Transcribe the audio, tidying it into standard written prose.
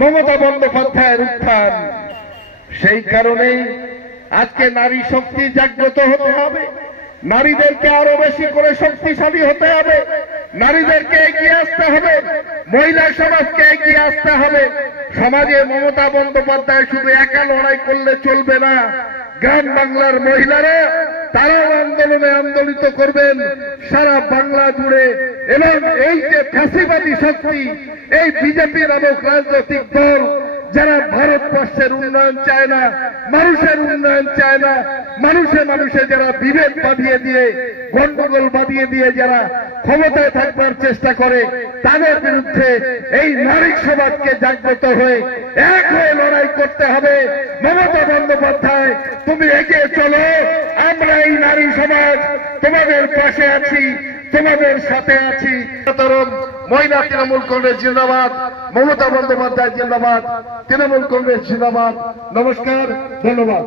মমতা বন্দ্যোপাধ্যায়ের উত্থান। সেই কারণেই আজকে নারী শক্তি জাগ্রত হতে হবে, নারীদেরকে আরো বেশি করে শক্তিশালী হতে হবে, নারীদেরকে এগিয়ে আসতে হবে, মহিলা সমাজকে এগিয়ে আসতে হবে। সমাজে মমতা বন্দ্যোপাধ্যায় শুধু একা লড়াই করলে চলবে না, গ্রাম বাংলার মহিলারা তারাও আন্দোলনে আন্দোলিত করবেন সারা বাংলা জুড়ে। এবং এই যে ফ্যাসিবাদী শক্তি, এই বিজেপি নামক রাজনৈতিক দল যারা ভারতবর্ষের উন্নয়ন চায় না, মানুষের উন্নয়ন চায় না, মানুষে মানুষে যারা বিভেদ বাঁধিয়ে দিয়ে, গন্ডগোল বাঁধিয়ে দিয়ে যারা ক্ষমতায় থাকবার চেষ্টা করে, তাদের বিরুদ্ধে এই নারী সমাজকে জাগ্রত হয়ে এক হয়ে লড়াই করতে হবে। মমতা বন্দ্যোপাধ্যায়, তুমি এগিয়ে চলো, আমরা এই নারী সমাজ তোমাদের পাশে আছি, তোমাদের সাথে আছি। মহিলা তৃণমূল কংগ্রেস জিন্দাবাদ, মমতা বন্দ্যোপাধ্যায় জিন্দাবাদ, তৃণমূল কংগ্রেস জিন্দাবাদ। নমস্কার, ধন্যবাদ।